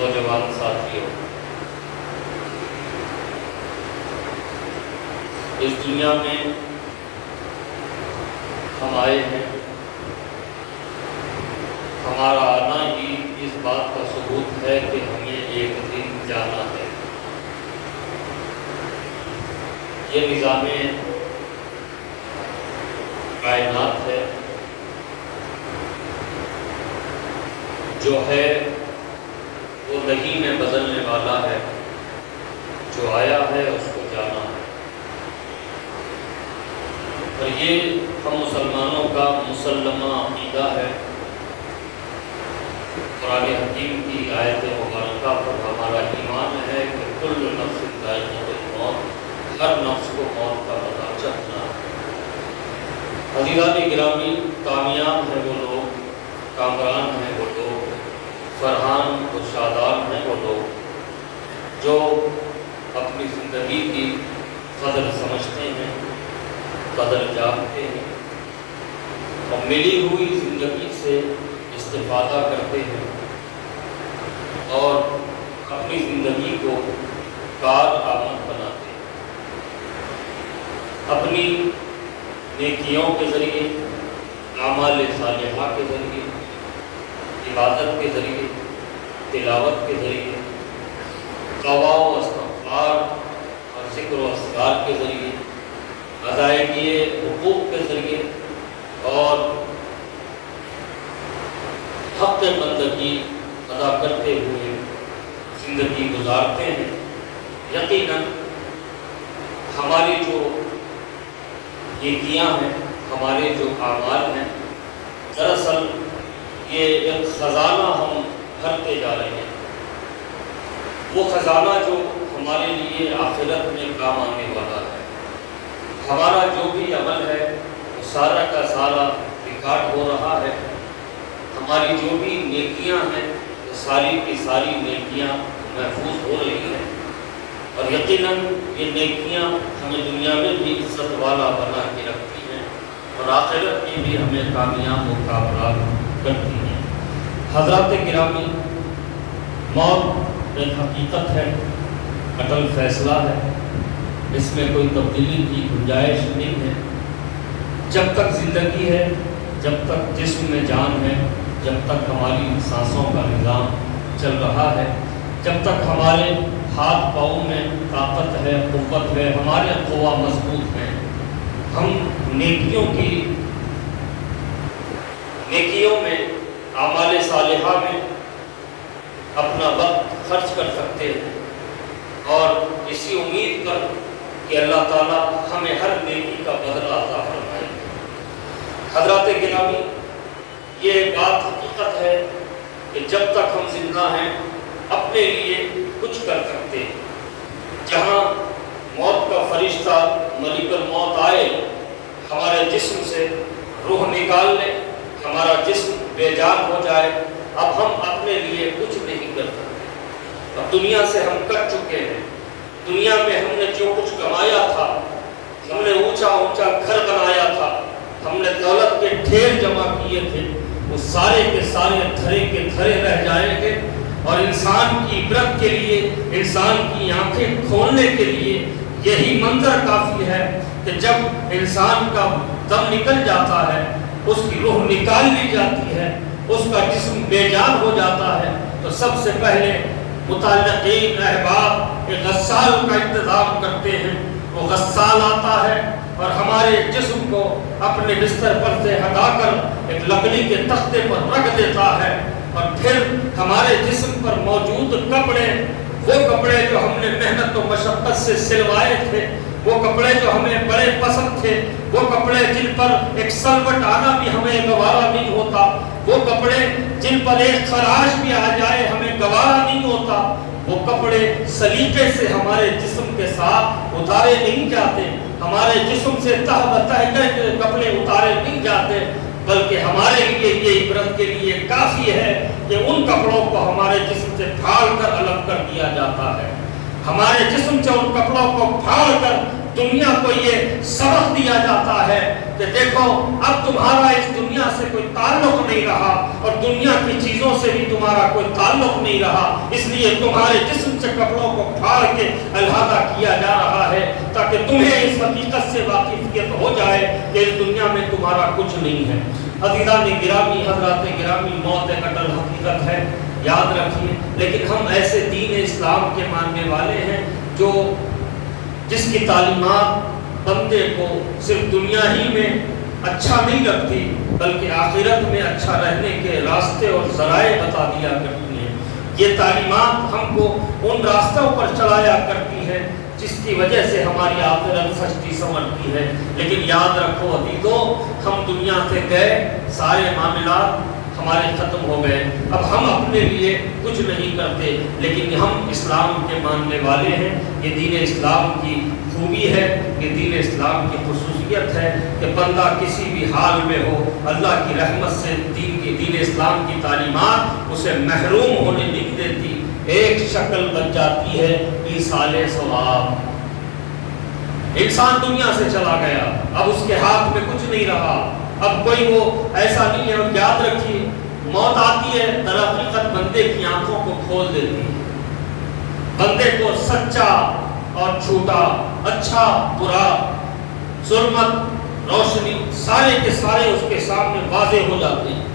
نوجوان ساتھیوں، اس دنیا میں ہم آئے ہیں، ہمارا آنا ہی اس بات کا ثبوت ہے کہ ہمیں ایک دن جانا ہے۔ یہ نظام کائنات ہے جو ہے وہ نہیں میں بدلنے والا ہے، جو آیا ہے اس کو جانا ہے۔ اور یہ ہم مسلمانوں کا مسلمہ عقیدہ ہے۔ قرآن حکیم کی آیت مبارکہ پر ہمارا ایمان ہے کہ کل نفس ذائقۃ الموت، ہر نفس کو موت کا مزہ چکھنا ہے۔ عزیزان گرامی، کامیاب ہیں وہ لوگ، کامران ہیں وہ لوگ، فرحان و شادان ہیں وہ لوگ جو اپنی زندگی کی قدر سمجھتے ہیں، قدر جانتے ہیں اور ملی ہوئی زندگی سے استفادہ کرتے ہیں اور اپنی زندگی کو کارآمد بناتے ہیں۔ اپنی نیکیوں کے ذریعے، اعمال صالحہ کے ذریعے، عبادت کے ذریعے، تلاوت کے ذریعے، توبہ و استغفار اور ذکر و اذکار کے ذریعے، ادائیگی حقوق کے ذریعے اور حق بندگی ادا کرتے ہوئے زندگی گزارتے ہیں۔ یقیناً ہماری جو نیکیاں ہیں، ہمارے جو اعمال ہیں، دراصل یہ ایک خزانہ ہم بھرتے جا رہے ہیں۔ وہ خزانہ جو ہمارے لیے آخرت میں کام آنے والا ہے۔ ہمارا جو بھی عمل ہے وہ سارا کا سارا ریکارڈ ہو رہا ہے۔ ہماری جو بھی نیکیاں ہیں وہ ساری کی ساری نیکیاں محفوظ ہو رہی ہیں اور یقیناً یہ نیکیاں ہمیں دنیا میں بھی عزت والا بنا کے رکھتی ہیں اور آخرت میں بھی ہمیں کامیاب و کامیاب کرتی ہیں۔ حضرات گرامی، موت ایک حقیقت ہے، اٹل فیصلہ ہے، اس میں کوئی تبدیلی کی گنجائش نہیں ہے۔ جب تک زندگی ہے، جب تک جسم میں جان ہے، جب تک ہماری سانسوں کا نظام چل رہا ہے، جب تک ہمارے ہاتھ پاؤں میں طاقت ہے، قوت ہے، ہمارے قوا مضبوط ہیں، ہم نیکیوں میں، اعمال صالحہ میں اپنا وقت خرچ کر سکتے ہیں اور اسی امید پر کہ اللہ تعالیٰ ہمیں ہر نیکی کا بدلہ عطا فرمائے۔ حضرات گرامی، یہ بات حقیقت ہے کہ جب تک ہم زندہ ہیں اپنے لیے کچھ کر سکتے ہیں۔ جہاں موت کا فرشتہ ملک الموت آئے، ہمارے جسم سے روح نکال لے، ہمارا جسم بے جان ہو جائے، اب ہم اپنے لیے کچھ نہیں کر سکتے۔ اب دنیا سے ہم کٹ چکے ہیں۔ دنیا میں ہم نے جو کچھ کمایا تھا، ہم نے اونچا اونچا گھر بنایا تھا، ہم نے دولت کے ڈھیر جمع کیے تھے، وہ سارے کے سارے دھرے کے دھرے رہ جائیں گے اور انسان کی عبرت کے لیے، انسان کی آنکھیں کھولنے کے لیے یہی منظر کافی ہے کہ جب انسان کا دم نکل جاتا ہے، اس کی روح نکال لی جاتی ہے، اس کا جسم بے جان ہو جاتا ہے، تو سب سے پہلے متعلقین احباب ایک غسال کا انتظام کرتے ہیں۔ وہ غسال آتا ہے اور ہمارے جسم کو اپنے بستر پر سے ہٹا کر ایک لکڑی کے تختے پر رکھ دیتا ہے اور پھر ہمارے جسم پر موجود کپڑے، وہ کپڑے جو ہم نے محنت و مشقت سے سلوائے تھے، وہ کپڑے جو ہمیں بڑے پسند تھے، وہ کپڑے جن پر ایک سلوٹ آنا بھی ہمیں گوارا نہیں ہوتا، وہ کپڑے جن پر ایک خراش بھی آ جائے ہمیں گوارا نہیں ہوتا، وہ کپڑے سلیقے سے ہمارے جسم کے ساتھ اتارے نہیں جاتے، ہمارے جسم سے تہ بتہ کے کپڑے اتارے نہیں جاتے، بلکہ ہمارے لیے یہ عبرت کے لیے کافی ہے کہ ان کپڑوں کو ہمارے جسم سے پھاڑ کر الگ کر دیا جاتا ہے۔ ہمارے جسم سے ان کپڑوں کو پھاڑ کر دنیا کو یہ سبق دیا جاتا ہے کہ دیکھو اب تمہارا اس دنیا سے کوئی تعلق نہیں رہا اور دنیا کی چیزوں سے بھی تمہارا کوئی تعلق نہیں رہا، اس لیے تمہارے جسم سے کپڑوں کو پھاڑ کے علیحدہ کیا جا رہا ہے تاکہ تمہیں اس حقیقت سے واقفیت ہو جائے کہ اس دنیا میں تمہارا کچھ نہیں ہے۔ عزیزان گرامی، حضرات گرامی، موت ایک اٹل حقیقت ہے، یاد رکھیے۔ لیکن ہم ایسے دین اسلام کے ماننے والے ہیں جس کی تعلیمات بندے کو صرف دنیا ہی میں اچھا نہیں رکھتی بلکہ آخرت میں اچھا رہنے کے راستے اور ذرائع بتا دیا کرتی ہیں۔ یہ تعلیمات ہم کو ان راستوں پر چلایا کرتی ہے جس کی وجہ سے ہماری آخرت سجتی سنورتی ہے۔ لیکن یاد رکھو عزیزو، ہم دنیا سے گئے، سارے معاملات ہمارے ختم ہو گئے، اب ہم اپنے لیے کچھ نہیں کرتے، لیکن ہم اسلام کے ماننے والے ہیں۔ یہ دین اسلام کی خوبی ہے، یہ دین اسلام کی خصوصیت ہے کہ بندہ کسی بھی حال میں ہو، اللہ کی رحمت سے دین اسلام کی تعلیمات اسے محروم ہونے نہیں دیتی۔ ایک شکل بن جاتی ہے ایصال ثواب۔ انسان دنیا سے چلا گیا، اب اس کے ہاتھ میں کچھ نہیں رہا، اب کوئی وہ ایسا نہیں ہے۔ اور یاد رکھیے، موت آتی ہے در حقیقت بندے کی آنکھوں کو کھول دیتی ہے، بندے کو سچا اور جھوٹا، اچھا برا، ظلمت روشنی، سارے کے سارے اس کے سامنے واضح ہو جاتے ہیں۔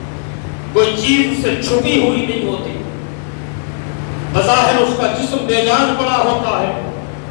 کوئی چیز اس سے چھپی ہوئی نہیں ہوتی۔ بظاہر اس کا جسم بے جان پڑا ہوتا ہے،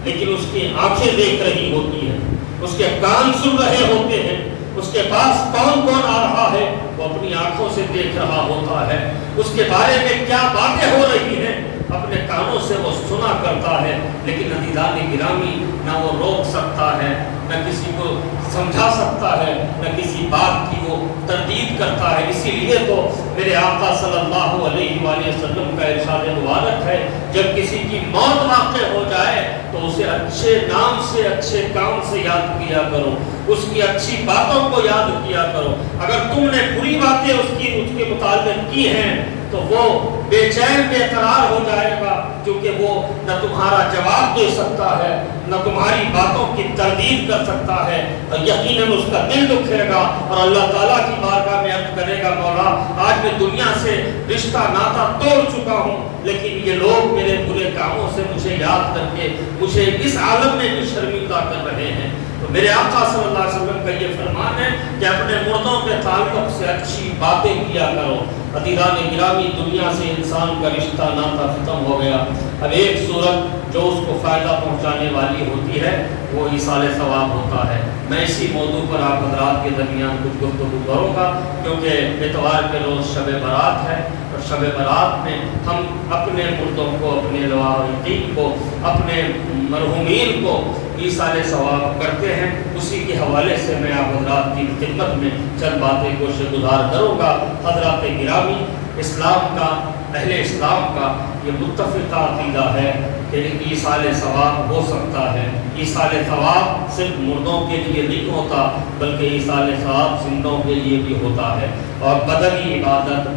لیکن اس کی آنکھیں دیکھ رہی ہوتی ہیں، اس کے کان سن رہے ہوتے ہیں، اس کے پاس کون کون آ رہا ہے وہ اپنی آنکھوں سے دیکھ رہا ہوتا ہے، اس کے بارے میں کیا باتیں ہو رہی ہیں اپنے کانوں سے وہ سنا کرتا ہے۔ لیکن عزیزان گرامی، نہ وہ روک سکتا ہے، نہ کسی کو سمجھا سکتا ہے، نہ کسی بات کی وہ تردید کرتا ہے۔ اسی لیے تو میرے آقا صلی اللہ علیہ وآلہ وسلم کا ارشاد مبارک ہے، جب کسی کی موت واقع ہو جائے تو اسے اچھے نام سے، اچھے کام سے یاد کیا کرو، اس کی اچھی باتوں کو یاد کیا کرو۔ اگر تم نے بری باتیں اس کے متعلق کی ہیں تو وہ بے چین بے قرار ہو جائے گا، کیونکہ وہ نہ تمہارا جواب دے سکتا ہے، نہ تمہاری باتوں کی تردید کر سکتا ہے، اور یقیناً اس کا دل دکھے گا اور اللہ تعالیٰ کی بارگاہ میں عرض کرے گا، مولا آج میں دنیا سے رشتہ ناتا توڑ چکا ہوں، لیکن یہ لوگ میرے برے کاموں سے مجھے یاد کر کے مجھے اس عالم میں بھی شرمندہ کر رہے ہیں۔ تو میرے آقا صلی اللہ علیہ وسلم کا یہ فرمان ہے کہ اپنے مردوں کے تعلق سے اچھی باتیں کیا کرو۔ عزیزان گرامی، دنیا سے انسان کا رشتہ ناتا ختم ہو گیا، اب ایک صورت جو اس کو فائدہ پہنچانے والی ہوتی ہے وہ ایصال ثواب ہوتا ہے۔ میں اسی موضوع پر آپ حضرات کے درمیان کچھ گفتگو کروں گا، کیونکہ اتوار کے روز شب برات ہے، اور شب برات میں ہم اپنے مردوں کو، اپنے لواحقین کو، اپنے مرحومین کو ایصال ثواب کرتے ہیں۔ اسی کے حوالے سے میں آپ حضرات کی خدمت میں چند باتیں گوشہ گزار کروں گا۔ حضرات گرامی، اسلام کا، اہل اسلام کا یہ متفقہ عقیدہ ہے کہ ایصال ثواب ہو سکتا ہے۔ ایصال ثواب صرف مردوں کے لیے نہیں ہوتا بلکہ ایصال ثواب زندوں کے لیے بھی ہوتا ہے، اور بدنی عبادت،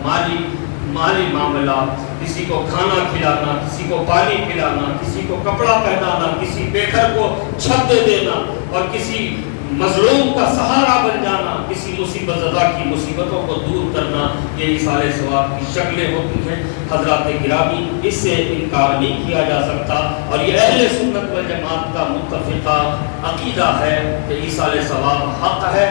مالی معاملات، کسی کو کھانا کھلانا، کسی کو پانی پلانا، کسی کو کپڑا پہنانا، کسی بے گھر کو چھت دے دینا، اور کسی مظلوم کا سہارا بن جانا، کسی مصیبت زدہ کی مصیبتوں کو دور کرنا، یہ ایصال ثواب کی شکلیں ہوتی ہیں۔ حضرات گرامی، اس سے انکار نہیں کیا جا سکتا، اور یہ اہل سنت والجماعت کا متفقہ عقیدہ ہے کہ ایصال ثواب حق ہے۔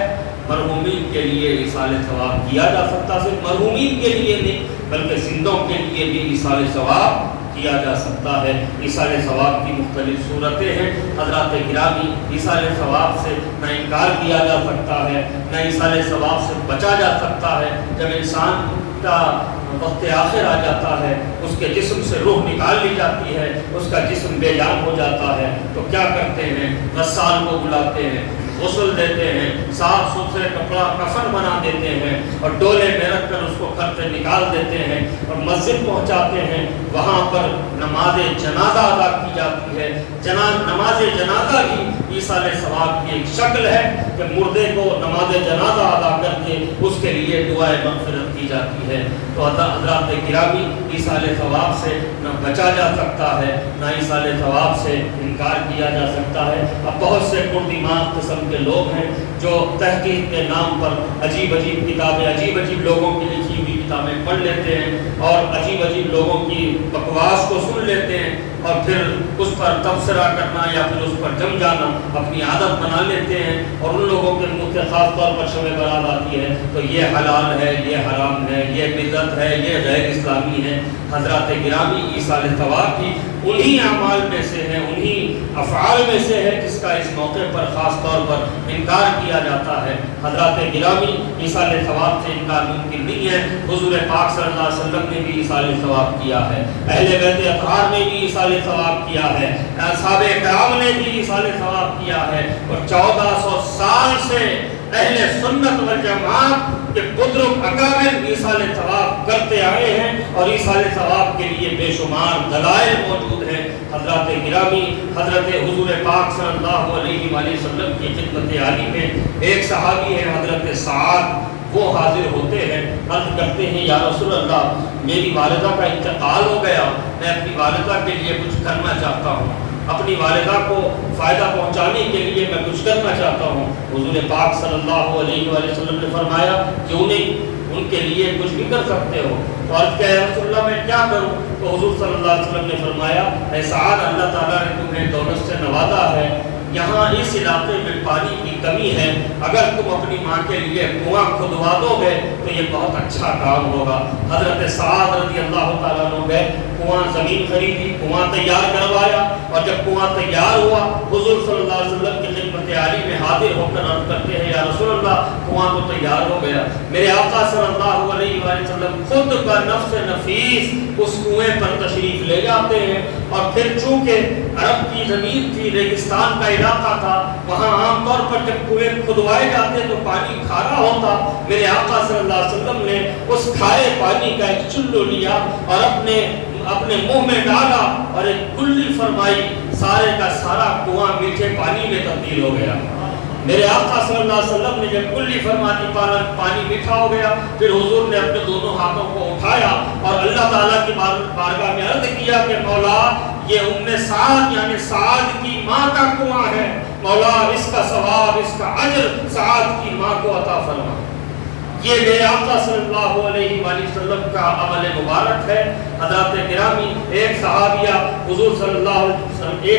مرحومین کے لیے ایصال ثواب کیا جا سکتا، صرف مرحومین کے لیے نہیں بلکہ زندوں کے لیے بھی ایصال ثواب کیا جا سکتا ہے۔ ایصال ثواب کی مختلف صورتیں ہیں۔ حضرات گرامی، ایصال ثواب سے نہ انکار کیا جا سکتا ہے، نہ ایصال ثواب سے بچا جا سکتا ہے۔ جب انسان کا وقت آخر آ جاتا ہے، اس کے جسم سے روح نکال لی جاتی ہے، اس کا جسم بے جان ہو جاتا ہے، تو کیا کرتے ہیں؟ غسال کو بلاتے ہیں، غسل دیتے ہیں، صاف ستھرے کپڑا کفن بنا دیتے ہیں، اور ڈولے میں رکھ کر اس کو گھر سے نکال دیتے ہیں اور مسجد پہنچاتے ہیں۔ وہاں پر نماز جنازہ ادا کی جاتی ہے۔ نماز جنازہ بھی ایصال ثواب کی ایک شکل ہے کہ مردے کو نماز جنازہ ادا کر کے اس کے لیے دعائے مغفرت کی جاتی ہے۔ تو حضرات گرامی، ایصال ثواب سے نہ بچا جا سکتا ہے، نہ ایصال ثواب سے انکار کیا جا سکتا ہے۔ اب بہت سے پردماغ قسم کے لوگ ہیں جو تحقیق کے نام پر عجیب عجیب کتابیں، عجیب عجیب لوگوں کی لکھی ہوئی کتابیں پڑھ لیتے ہیں اور عجیب عجیب لوگوں کی بکواس کو سن لیتے ہیں اور پھر اس پر تبصرہ کرنا یا پھر اس پر جم جانا اپنی عادت بنا لیتے ہیں، اور ان لوگوں کے منہ سے خاص طور پر شب برات آتی ہے تو یہ حلال ہے، یہ حرام ہے، یہ بدعت ہے، یہ غیر اسلامی ہے۔ حضرات گرامی، ایصال ثواب بھی انہی اعمال میں سے ہے، انہی افعال میں سے ہے جس کا اس موقع پر خاص طور پر انکار کیا جاتا ہے۔ حضرات گرامی، ایصال ثواب سے انکار ممکن نہیں ہے۔ حضور پاک صلی اللہ علیہ وسلم نے بھی ایصال ثواب کیا ہے، اہل بیت اطہار نے بھی ایصال ثواب کیا ہے، اصحاب کرام نے بھی ایصال ثواب کیا ہے، اور 1400 سال سے اہل سنت والجماعت کے بزرگ اکابر ایصال ثواب کرتے آئے ہیں، اور ایصال ثواب کے لیے بے شمار دلائل موجود ہیں۔ حضرات گرامی، حضرت حضور پاک صلی اللہ علیہ وآلہ وسلم کی خدمت عالی میں ایک صحابی ہے حضرت سعد، وہ حاضر ہوتے ہیں، عرض کرتے ہیں یا رسول اللہ، میری والدہ کا انتقال ہو گیا، میں اپنی والدہ کے لیے کچھ کرنا چاہتا ہوں، اپنی والدہ کو فائدہ پہنچانے کے لیے میں کچھ کرنا چاہتا ہوں۔ حضور پاک صلی اللہ علیہ وآلہ وسلم نے فرمایا کیوں نہیں، ان کے لیے کچھ بھی کر سکتے ہو۔ تو عرض کیا یا رسول اللہ میں کیا کروں؟ تو حضور صلی اللہ علیہ وسلم نے فرمایا اے سعد، اللہ تعالیٰ نے تمہیں دولت سے نوازا ہے، یہاں اس علاقے میں پانی کی کمی ہے، اگر تم اپنی ماں کے لیے کنواں کھدوا دو گے تو یہ بہت اچھا کام ہوگا۔ حضرت سعد رضی اللہ تعالیٰ عنہ گئے، کنواں زمین خریدی، کنواں تیار کروایا، اور جب کنواں تیار ہوا حضور صلی اللہ علیہ وسلم کی خدمت عالی میں حاضر ہو کر عرض کرتے ہیں یا رسول اللہ، کنواں تو تیار ہو گیا، میرے آقا صلی اللہ علیہ وآلہ وسلم خود کا نفس نفیس اس کنویں پر تشریف لے جاتے ہیں، اور پھر چونکہ عرب کی زمین تھی، ریگستان کا علاقہ تھا، وہاں عام طور پر جب کنویں کھدوائے جاتے تو پانی کھارا ہوتا، میرے آقا صلی اللہ علیہ وسلم نے اس کھارے پانی کا ایک چلو لیا اور اپنے منہ میں ڈالا اور ایک کلی فرمائی، سارے کا سارا کنواں میٹھے پانی میں تبدیل ہو گیا۔ میرے آقا صلی اللہ علیہ وسلم نے جب کلی فرمانی پانی میٹھا ہو گیا، پھر حضور نے اپنے دونوں ہاتھوں کو اٹھایا اور اللہ تعالیٰ کی بارگاہ میں عرض کیا کہ مولا یہ سعد یعنی سعد کی ماں کا کنواں ہے، مولا اس کا ثواب، اس کا اجر سعد کی ماں کو عطا فرما۔ یہ میرے آقا صلی اللہ علیہ وآلہ وسلم کا عمل مبارک ہے۔ حضرات گرامی، ایک صحابی حضور صلی اللہ علیہ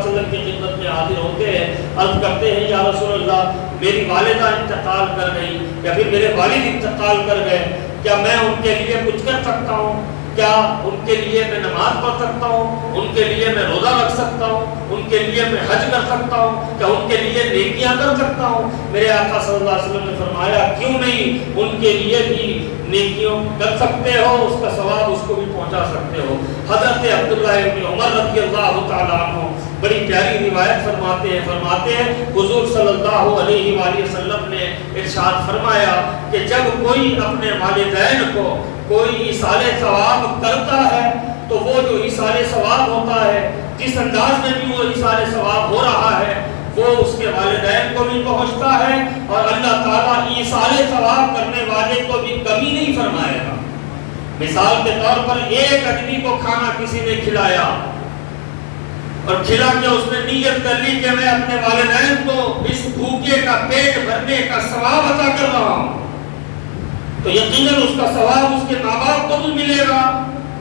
وسلم کی خدمت میں حاضر ہوتے ہیں، عرض کرتے ہیں یا رسول اللہ، میری والدہ انتقال کر گئی یا پھر میرے والد انتقال کر گئے، کیا میں ان کے لیے کچھ کر سکتا ہوں؟ کیا ان کے لیے میں نماز پڑھ سکتا ہوں؟ ان کے لیے میں روزہ رکھ سکتا ہوں؟ ان کے لیے میں حج کر سکتا ہوں؟ کیا ان کے لیے نیکیاں کر سکتا ہوں؟ میرے آقا صلی اللہ علیہ وسلم نے فرمایا کیوں نہیں، ان کے لیے بھی نیکیوں کر سکتے ہو، اس کا ثواب اس کو بھی پہنچا سکتے ہو۔ حضرت عبداللہ ابن عمر رضی اللہ تعالیٰ عنہ بڑی پیاری روایت فرماتے ہیں حضور صلی اللہ علیہ وآلہ وسلم نے ارشاد فرمایا کہ جب کوئی اپنے والدین کو کوئی ایصال ثواب کرتا ہے تو وہ جو ایصال ثواب ہوتا ہے، جس انداز میں بھی وہ ایصال ثواب ہو رہا ہے، وہ اس کے والدین کو بھی پہنچتا ہے، اور اللہ تعالیٰ ایصال ثواب کرنے والے کو بھی کمی نہیں فرمائے گا۔ مثال کے طور پر ایک آدمی کو کھانا کسی نے کھلایا اور کھلا کے اس نے نیت کر لی کہ میں اپنے والدین کو اس بھوکے کا پیٹ بھرنے کا ثواب عطا کر رہا ہوں، تو یقیناً اس کا ثواب اس کے ماں باپ کو بھی ملے گا،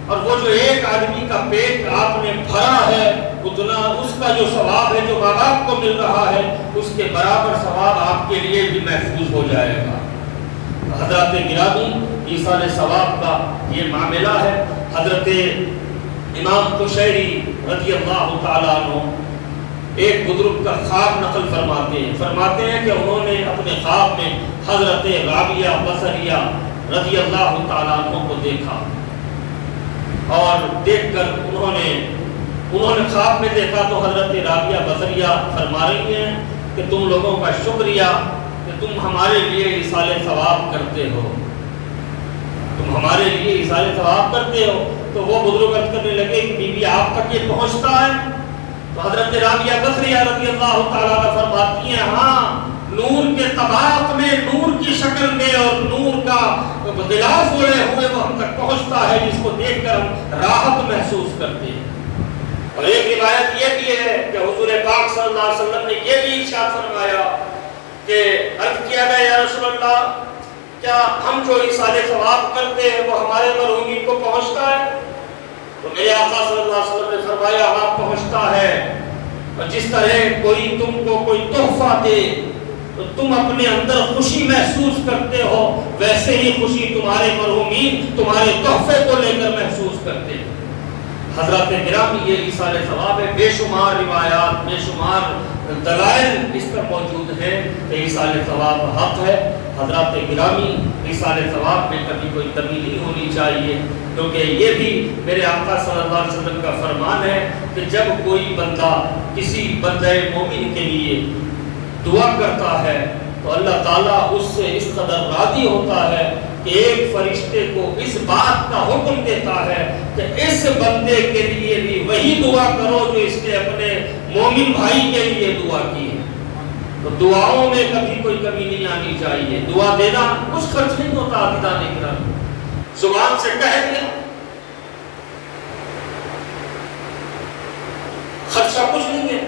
اور وہ جو ایک آدمی کا پیٹ آپ نے بھرا ہے اتنا اس کا جو ثواب ہے جو ماں باپ کو مل رہا ہے اس کے برابر ثواب آپ کے لیے بھی محفوظ ہو جائے گا۔ حضرات گرامی، ایصال ثواب کا یہ معاملہ ہے۔ حضرت امام قشیری رضی اللہ تعالیٰ عنہ ایک بزرگ کا خواب نقل فرماتے ہیں کہ انہوں نے اپنے خواب میں حضرت رابعہ بصریہ رضی اللہ تعالیٰ عنہ کو دیکھا، اور دیکھ کر انہوں نے خواب میں دیکھا تو حضرت رابعہ بصریہ فرما رہی ہیں کہ تم لوگوں کا شکریہ کہ تم ہمارے لیے ایصال ثواب کرتے ہو، تم ہمارے لیے ایصال ثواب کرتے ہو۔ تو وہ بزرگ عرض کرنے لگے کہ بی بی آپ تک یہ پہنچتا ہے؟ تو حضرت رابعہ بصریہ رضی اللہ تعالیٰ عنہ فرماتی ہیں ہاں، نور کے طباق میں، نور کی شکل میں اور نور کا غلاف اڑے ہوئے وہ ہم تک پہنچتا ہے، جس کو دیکھ کر ہم راحت محسوس کرتے ہیں۔ اور ایک روایت یہ بھی ہے کہ حضور پاک صلی اللہ علیہ وسلم نے یہ بھی ارشاد فرمایا کہ عرض کیا گیا یا رسول اللہ کیا ہم جو ایصال ثواب کرتے ہیں وہ ہمارے مرحومین کو پہنچتا ہے؟ تو میرے آقا صلی اللہ علیہ وسلم نے فرمایا ہاں پہنچتا ہے، اور جس طرح کوئی تم کو کوئی تحفہ دے تو تم اپنے اندر خوشی محسوس کرتے ہو، ویسے ہی خوشی تمہارے مرحومین تمہارے تحفے کو لے کر محسوس کرتے ہیں۔ حضرات گرامی یہ ایصال ثواب ہے، بے شمار روایات، بے شمار دلائل اس پر موجود ہیں کہ ایصال ثواب حق ہے۔ حضرات گرامی ایصال ثواب میں کبھی کوئی کمی نہیں ہونی چاہیے، کیونکہ یہ بھی میرے آقا صلی اللہ علیہ وسلم کا فرمان ہے کہ جب کوئی بندہ کسی بندہ مومن کے لیے دعا کرتا ہے تو اللہ تعالیٰ اس سے اس قدر راضی ہوتا ہے کہ ایک فرشتے کو اس بات کا حکم دیتا ہے کہ اس بندے کے لیے بھی وہی دعا کرو جو اس نے اپنے مومن بھائی کے لیے دعا کی ہے۔ تو دعاؤں میں کبھی کوئی کمی نہیں آنی چاہیے۔ دعا دینا کچھ خرچ نہیں ہوتا، عقیدہ نہیں کرنا، زبان سے کہہ دیا، خرچہ کچھ نہیں ہے،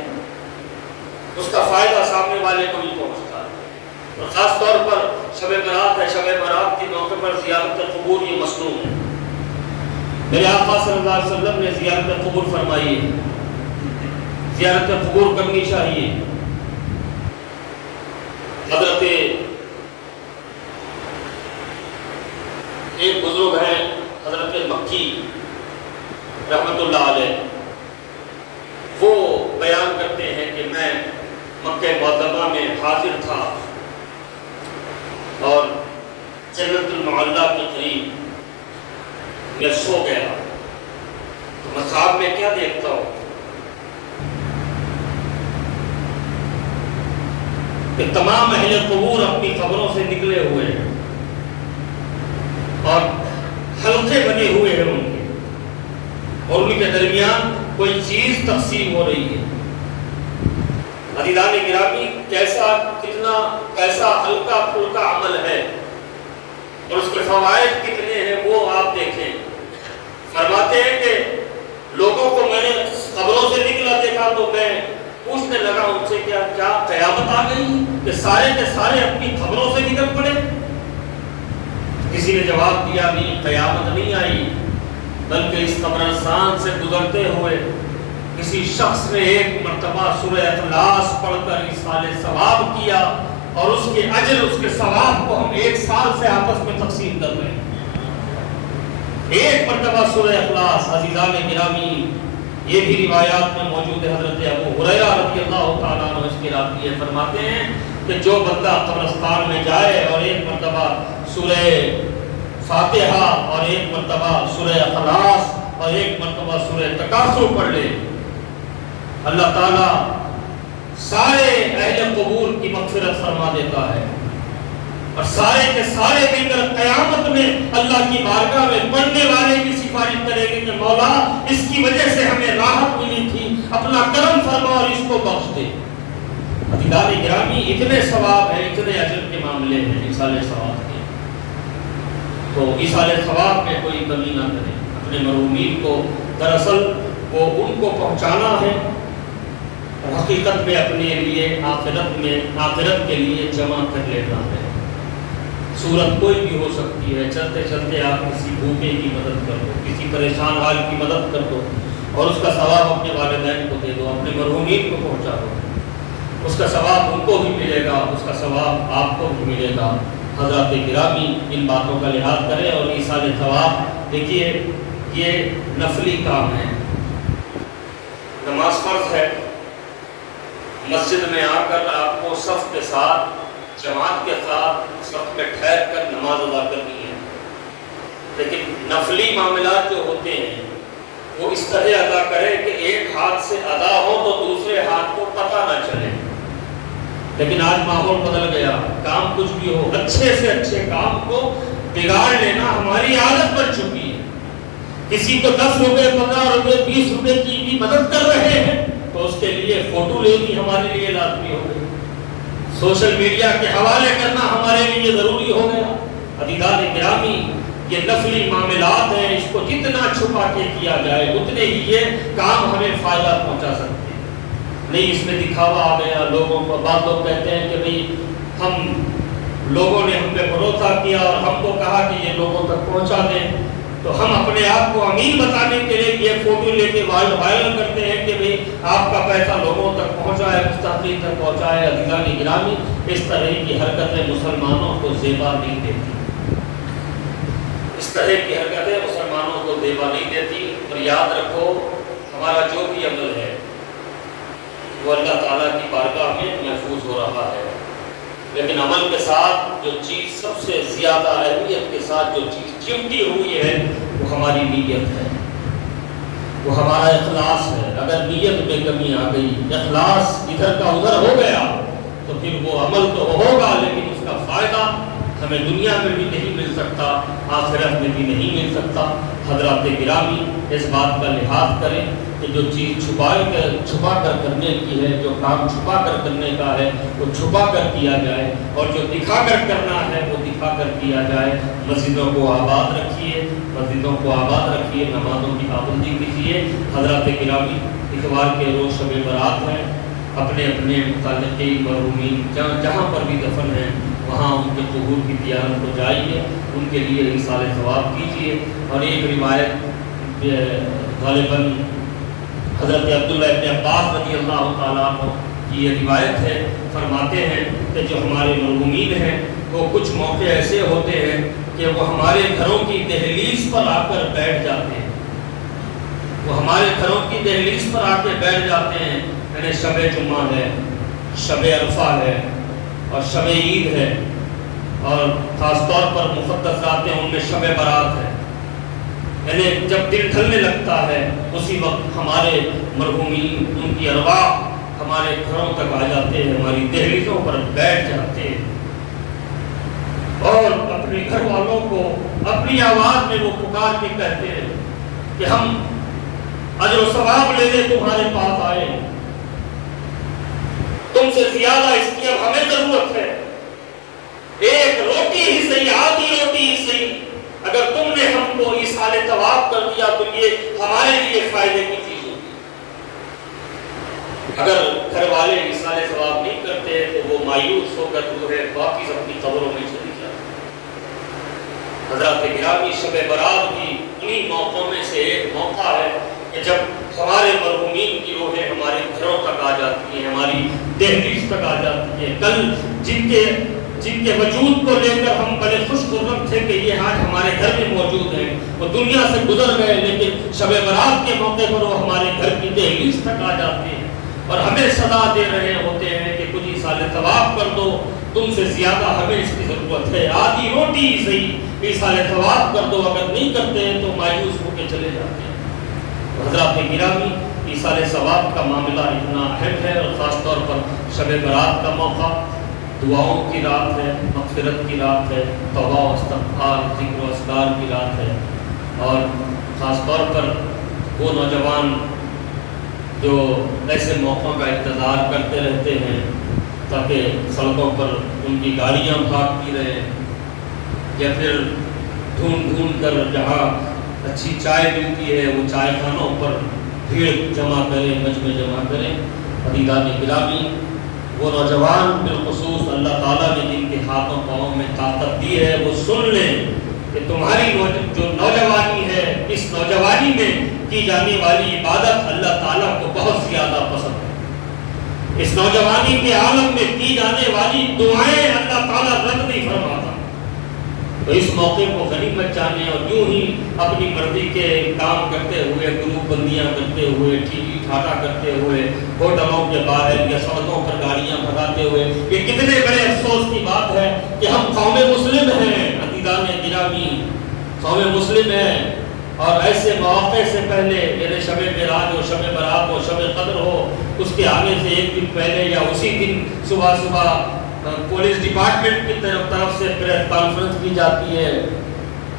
اس کا فائدہ سامنے والے کو بھی پہنچتا ہے۔ اور خاص طور پر شب برات ہے، شب برات کے موقع پر زیارت قبور یہ مصنون ہے۔ میرے آقا صلی اللہ علیہ وسلم نے زیارت قبور فرمائی ہے، زیارت قبور کرنی چاہیے۔ حضرت ایک بزرگ ہیں حضرت مکی رحمت اللہ علیہ، وہ بیان کرتے ہیں کہ میں مکہ معظمہ میں حاضر تھا اور جنت المعلیٰ کے قریب میں سو گیا، تو میں خواب میں کیا دیکھتا ہوں کہ تمام اہل قبور اپنی قبروں سے نکلے ہوئے ہیں اور حلقے بنے ہوئے ہیں ان کے، اور ان کے درمیان کوئی چیز تقسیم ہو رہی ہے۔ عزیزان گرامی کیسا ہلکا پھلکا عمل ہے اور اس کے فوائد کتنے ہیں وہ آپ دیکھیں۔ فرماتے ہیں کہ لوگوں کو میں نے قبروں سے نکلا دیکھا تو میں پوچھنے لگا ان سے کیا قیامت آ گئی کہ سارے کے سارے اپنی قبروں سے نکل پڑے؟ کسی نے جواب دیا نہیں، قیامت نہیں آئی، بلکہ اس قبرستان سے گزرتے ہوئے کسی شخص نے ایک مرتبہ سورہ اخلاص پڑھ کر ایصال ثواب کیا، اور اس کے اجر، اس کے ثواب کو ہم ایک سال سے آپس میں تقسیم کر رہے ہیں۔ ایک مرتبہ سورہ اخلاص، عزیزان گرامی یہ بھی روایات میں موجود ہے۔ حضرت ابو ہریرہ رضی اللہ تعالیٰ عنہ اس کی راوی فرماتے ہیں کہ جو بندہ قبرستان میں جائے اور ایک مرتبہ سورہ فاتحہ اور ایک مرتبہ سورہ اخلاص اور ایک مرتبہ سورہ تکاثر پڑھ لے، اللہ تعالیٰ سارے اہل قبور کی مغفرت فرما دیتا ہے، اور سارے کے سارے مل کر قیامت میں اللہ کی بارگاہ میں پڑھنے والے کی سفارش کریں گے کہ مولا اس کی وجہ سے ہمیں راحت ملی تھی، اپنا کرم فرما اور اس کو بخش دے۔ عزیزان گرامی اتنے ثواب ہیں، اتنے اجر کے معاملے ہیں ایصال ثواب کے، تو ایصال ثواب میں کوئی کمی نہ کریں۔ اپنے مرحومین کو دراصل وہ ان کو پہنچانا ہے، حقیقت میں اپنے لیے آخرت کے لیے جمع کر لینا ہے۔ صورت کوئی بھی ہو سکتی ہے، چلتے چلتے آپ کسی بھوکے کی مدد کر دو، کسی پریشان حال کی مدد کر دو، اور اس کا ثواب اپنے والدین کو دے دو، اپنے مرحومین کو پہنچا دو، اس کا ثواب ان کو بھی ملے گا، اس کا ثواب آپ کو بھی ملے گا۔ حضرات گرامی ان باتوں کا لحاظ کریں، اور ایصال ثواب دیکھیے یہ نفلی کام ہے، نماز فرض ہے، مسجد میں آ کر آپ کو صف کے ساتھ، جماعت کے ساتھ صف میں ٹھہر کر نماز ادا کرنی ہے، لیکن نفلی معاملات جو ہوتے ہیں وہ اس طرح ادا کرے کہ ایک ہاتھ سے ادا ہو تو دوسرے ہاتھ کو پتہ نہ چلے۔ لیکن آج ماحول بدل گیا، کام کچھ بھی ہو، اچھے سے اچھے کام کو بگاڑ لینا ہماری عادت بن چکی ہے۔ کسی کو 10 روپے 15 روپے 20 روپے کی بھی مدد کر رہے ہیں تو اس کے لیے فوٹو لینی ہمارے لیے لازمی ہو گئی، سوشل میڈیا کے حوالے کرنا ہمارے لیے ضروری ہو گیا۔ عزیزان گرامی، یہ نفلی معاملات ہیں، اس کو جتنا چھپا کے کیا جائے اتنے ہی یہ کام ہمیں فائدہ پہنچا سکتے ہیں۔ نہیں، اس میں دکھاوا آ گیا لوگوں کو۔ بعض لوگ کہتے ہیں کہ بھئی ہم لوگوں نے ہم پہ بھروسہ کیا اور ہم کو کہا کہ یہ لوگوں تک پہنچا دیں، تو ہم اپنے آپ کو امین بتانے کے لیے یہ فوٹو لے کے وائرل کرتے ہیں کہ بھئی آپ کا پیسہ لوگوں تک پہنچا ہے، مستحقین تک پہنچا ہے۔ عزیزان گرامی، اس طرح کی حرکتیں مسلمانوں کو زیبا نہیں دیتی، اس طرح کی حرکتیں مسلمانوں کو زیبا نہیں دیتی۔ اور یاد رکھو، ہمارا جو بھی عمل ہے وہ اللہ تعالیٰ کی بارگاہ میں محفوظ ہو رہا ہے، لیکن عمل کے ساتھ جو چیز سب سے زیادہ اہمیت کے ساتھ جو چیز چمٹی ہوئی ہے وہ ہماری نیت ہے، وہ ہمارا اخلاص ہے۔ اگر نیت میں کمی آ گئی، اخلاص ادھر کا ادھر ہو گیا، تو پھر وہ عمل تو ہوگا لیکن اس کا فائدہ ہمیں دنیا میں بھی نہیں مل سکتا، آخرت میں بھی نہیں مل سکتا۔ حضرات گرامی، اس بات کا لحاظ کریں کہ جو چیز چھپا کر کرنے کی ہے، جو کام چھپا کر کرنے کا ہے وہ چھپا کر کیا جائے، اور جو دکھا کر کرنا ہے وہ دکھا کر کیا جائے۔ مسجدوں کو آباد رکھیے، مسجدوں کو آباد رکھیے، نمازوں کی پابندی کیجیے۔ حضرات گرامی، اتوار کے روز شب برات ہے، اپنے اپنے متعلقین مرحومین جہاں پر بھی دفن ہیں وہاں ان کے قبور کی زیارت کو جائیے، ان کے لیے ایصال ثواب کیجیے۔ اور ایک روایت غالباً حضرت عبداللہ ابن عباس رضی اللہ تعالیٰ عنہ کی یہ روایت ہے، فرماتے ہیں کہ جو ہمارے مرحومین ہیں وہ کچھ موقع ایسے ہوتے ہیں کہ وہ ہمارے گھروں کی دہلیز پر آ کر بیٹھ جاتے ہیں، وہ ہمارے گھروں کی دہلیز پر آ کے بیٹھ جاتے ہیں۔ یعنی شب جمعہ ہے، شب عرفہ ہے اور شب عید ہے، اور خاص طور پر مقدس راتیں ان میں شب برات ہے۔ یعنی جب دن ڈھلنے لگتا ہے اسی وقت ہمارے مرحومین، ان کی ارواح ہمارے گھروں تک آ جاتے ہیں، ہماری دہلیزوں پر بیٹھ جاتے ہیں، اور اپنے گھر والوں کو اپنی آواز میں وہ پکار کے کہتے ہیں کہ ہم اجر و ثواب لینے تمہارے پاس آئے، تم سے زیادہ اس کی اب ہمیں ضرورت ہے، ایک روٹی ہی صحیح، آدھی روٹی ہی صحیح، اگر تم نے ہم کو ایصال ثواب کر دیا تو یہ ہمارے لیے فائدے کی چیز ہوگی۔ اگر گھر والے ایصال ثواب نہیں کرتے تو وہ مایوس ہو کر جو ہے واپس اپنی قبروں میں چلی جاتے۔ حضرات گرامی، شب برات بھی انہی موقعوں میں سے ایک موقع ہے کہ جب ہمارے مرحومین کی روحیں ہمارے گھروں تک آ جاتی ہیں، ہماری دہلیز تک آ جاتی ہیں۔ کل جن کے وجود کو لے کر ہم بڑے خوش خرم تھے کہ یہ آج ہمارے گھر میں موجود ہیں، وہ دنیا سے گزر گئے، لیکن شب برات کے موقع پر وہ ہمارے گھر کی دہلیز تک آ جاتے ہیں اور ہمیں صدا دے رہے ہوتے ہیں کہ کچھ ایصال ثواب کر دو، تم سے زیادہ ہمیں اس کی ضرورت ہے، آدھی روٹی ہی صحیح ایصال ثواب کر دو۔ اگر نہیں کرتے ہیں تو مایوس ہو کے چلے جاتے ہیں۔ حضرات گرامی، ایصال ثواب کا معاملہ اتنا اہم ہے، اور خاص طور پر شب برات کا موقع دعاؤں کی رات ہے، مغفرت کی رات ہے، توبہ و استغفار، ذکر و اذکار کی رات ہے، اور خاص طور پر وہ نوجوان جو ایسے موقعوں کا انتظار کرتے رہتے ہیں تاکہ سڑکوں پر ان کی گاڑیاں بھاگتی رہیں، یا پھر ڈھونڈ کر جہاں اچھی چائے ملتی ہے وہ چائے خانوں پر بھیڑ جمع کریں، مجمع جمع کریں۔ عزیزان گرامی، وہ نوجوان بالخصوص اللہ تعالیٰ نے جن کے ہاتھوں پاؤں میں طاقت دی ہے وہ سن لیں کہ تمہاری جو نوجوانی ہے، اس نوجوانی میں کی جانے والی عبادت اللہ تعالیٰ کو بہت زیادہ پسند ہے، اس نوجوانی کے عالم میں کی جانے والی دعائیں اللہ تعالیٰ رد نہیں فرماتا۔ تو اس موقع کو غنیمت جانے اور یوں ہی اپنی مرضی کے کام کرتے ہوئے، گروپ بندیاں کرتے ہوئے، ٹھیکی ٹھاٹا کرتے ہوئے، ہوٹلوں کے باہر یا سڑکوں پر گاڑیاں بھگاتے ہوئے، یہ کتنے بڑے افسوس کی بات ہے کہ ہم قوم مسلم ہیں۔ عزیزان گرامی، قوم مسلم ہیں، اور ایسے مواقع سے پہلے، یعنی شب معراج ہو، شب برات ہو، شب قدر ہو، اس کے آنے سے ایک دن پہلے یا اسی دن صبح پولیس ڈپارٹمنٹ کی طرف سے پریس کانفرنس کی جاتی ہے،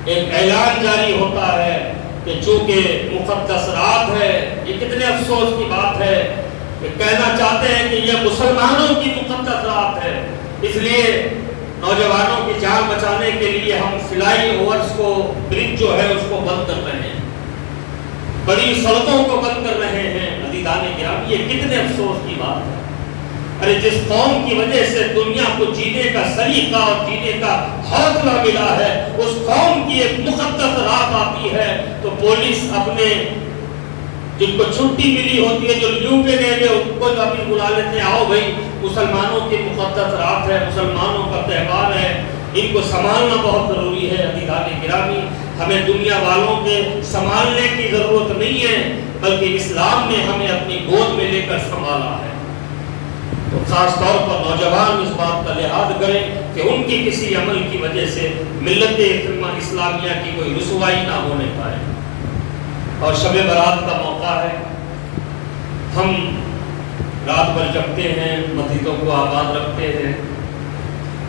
ایک اعلان جاری ہوتا ہے کہ چونکہ مقدس رات ہے۔ یہ کتنے افسوس کی بات ہے کہ کہنا چاہتے ہیں کہ یہ مسلمانوں کی مقدس رات ہے، اس لیے نوجوانوں کی جان بچانے کے لیے ہم فلائی اوورز کو، برج جو ہے اس کو بند کر رہے ہیں، بڑی سڑکوں کو بند کر رہے ہیں۔ عزیزان گرامی، یہ کتنے افسوس کی بات ہے۔ ارے جس قوم کی وجہ سے دنیا کو جینے کا سلیقہ اور جینے کا حوصلہ ملا ہے، اس قوم کی ایک مقدس رات آتی ہے تو پولیس اپنے جن کو چھٹی ملی ہوتی ہے، جو لیو پہ گئے ہوئے، ان کو ابھی بلا لیتے ہیں، آؤ بھائی مسلمانوں کی مقدس رات ہے، مسلمانوں کا تہوار ہے، ان کو سنبھالنا بہت ضروری ہے۔ عزیزان گرامی، ہمیں دنیا والوں کے سنبھالنے کی ضرورت نہیں ہے، بلکہ اسلام نے ہمیں اپنی گود میں لے کر سنبھالا ہے۔ تو خاص طور پر نوجوان اس بات کا لحاظ کریں کہ ان کی کسی عمل کی وجہ سے ملت اسلامیہ کی کوئی رسوائی نہ ہونے پائے۔ اور شب برات کا موقع ہے، ہم رات بھر جگتے ہیں، مسجدوں کو آباد رکھتے ہیں،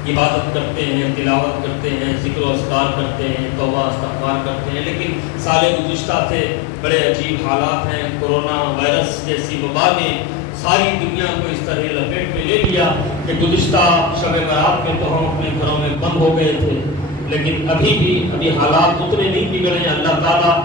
عبادت کرتے ہیں، تلاوت کرتے ہیں، ذکر و اذکار کرتے ہیں، توبہ استغفار کرتے ہیں، لیکن سال گزشتہ سے بڑے عجیب حالات ہیں۔ کورونا وائرس جیسی وبا نے ساری دنیا کو اس طرح لپیٹ میں لے لیا کہ گزشتہ شب برات میں تو ہم اپنے گھروں میں بند ہو گئے تھے، لیکن ابھی حالات اتنے نہیں بگڑے ہیں۔ اللہ تعالیٰ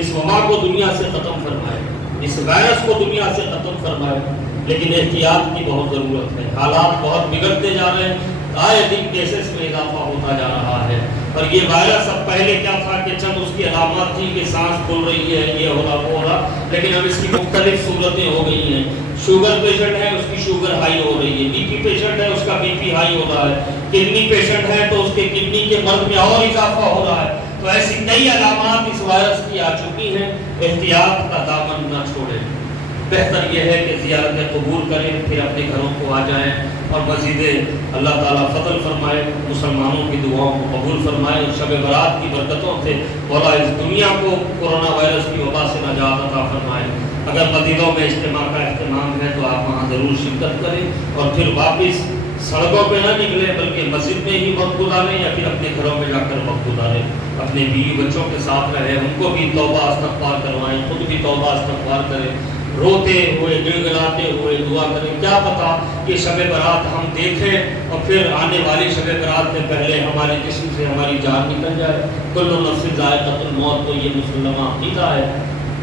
اس وبا کو دنیا سے ختم فرمائے، اس وائرس کو دنیا سے ختم فرمائے، لیکن احتیاط کی بہت ضرورت ہے۔ حالات بہت بگڑتے جا رہے ہیں، آئے دن کیسز میں اضافہ ہوتا جا رہا ہے۔ اور یہ وائرس اب پہلے کیا تھا کہ چند اس کی علامات تھی کہ سانس پھول رہی ہے، یہ ہو رہا وہ ہو رہا، لیکن اب اس کی مختلف صورتیں ہو گئی ہیں۔ شوگر پیشنٹ ہے، اس کی شوگر ہائی ہو رہی ہے، بی پی پیشنٹ ہے، اس کا بی پی ہائی ہو رہا ہے، کڈنی پیشنٹ ہے تو اس کے کڈنی کے مرض میں اور اضافہ ہو رہا ہے۔ تو ایسی کئی علامات اس وائرس کی آ چکی ہیں۔ احتیاط کا دامن نہ چھوڑیں، بہتر یہ ہے کہ زیارت قبول کریں، پھر اپنے گھروں کو آ جائیں، اور مزید اللہ تعالیٰ فضل فرمائے، مسلمانوں کی دعاؤں کو قبول فرمائے، اور شب برات کی برکتوں سے مولا اس دنیا کو کورونا وائرس کی وبا سے نجات عطا فرمائے۔ اگر مسجدوں میں اجتماع کا اہتمام ہے تو آپ وہاں ضرور شرکت کریں، اور پھر واپس سڑکوں پہ نہ نکلیں بلکہ مسجد میں ہی وقت گزاریں، یا پھر اپنے گھروں میں جا کر وقت گزاریں، اپنے بیوی بچوں کے ساتھ رہیں، ان کو بھی توبہ استغفار کروائیں، خود بھی توبہ استغفار کریں، روتے ہوئے گڑگڑاتے ہوئے دعا کریں۔ کیا پتا کہ شب برات ہم دیکھیں اور پھر آنے والی شب برات میں پہلے ہمارے جسم سے ہماری جان نکل جائے۔ کل نفس ذائقۃ الموت، تو یہ مسلمہ عقیدہ ہے،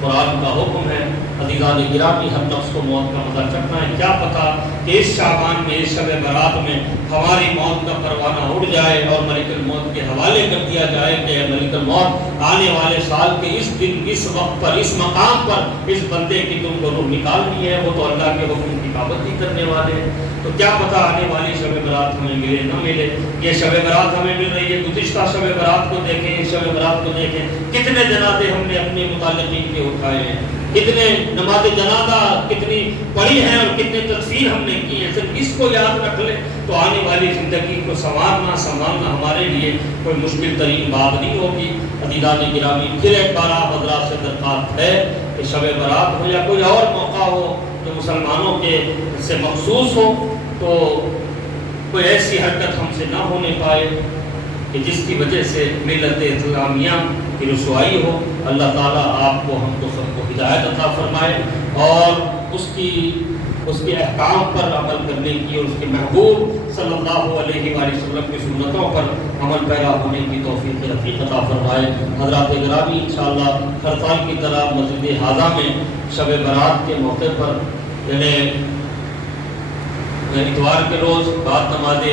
قرآن کا حکم ہے۔ عزیزان گرامی، ہر نفس کو موت کا مزہ چکھنا ہے۔ کیا پتا کہ اس شعبان میں، اس شب برات میں ہماری موت کا پروانہ اڑ جائے اور ملک الموت کے حوالے کر دیا جائے کہ ملک الموت آنے والے سال کے اس دن، اس وقت پر، اس مقام پر اس بندے کی تم کو روح نکالنی ہے، وہ تو اللہ کے حکم کی پابندی کرنے والے ہیں۔ تو کیا پتا آنے والی شب برات ہمیں ملے نہ ملے۔ یہ شب برات ہمیں مل رہی ہے، گزشتہ شب برات کو دیکھیں، اس شب برات کو دیکھیں، کتنے جنازے ہم نے اپنے متعلقین کے اٹھائے ہیں، کتنے نماز جنازہ کتنی پڑھی ہیں اور کتنے تدفین ہم نے کی ہیں۔ صرف اس کو یاد رکھ لیں تو آنے والی زندگی کو سنوارنا ہمارے لیے کوئی مشکل ترین بات نہیں ہوگی۔ عزیزان گرامی، پھر ایک بار آپ حضرات سے درخواست ہے کہ شب برات ہو یا کوئی اور موقع ہو جو مسلمانوں کے سے مخصوص ہو، تو کوئی ایسی حرکت ہم سے نہ ہونے پائے کہ جس کی وجہ سے ملت اسلامیہ کی رسوائی ہو۔ اللہ تعالیٰ آپ کو، ہم کو، سب کو ہدایت عطا فرمائے، اور اس کے احکام پر عمل کرنے کی اور اس کے محبوب صلی اللہ علیہ وآلہ وسلم کی سنتوں پر عمل پیرا ہونے کی توفیق رفیق عطا فرمائے۔ حضرات گرامی، انشاءاللہ ہر سال کی طرح مسجد حاضہ میں شب برات کے موقع پر، یعنی اتوار کے روز بعد نماز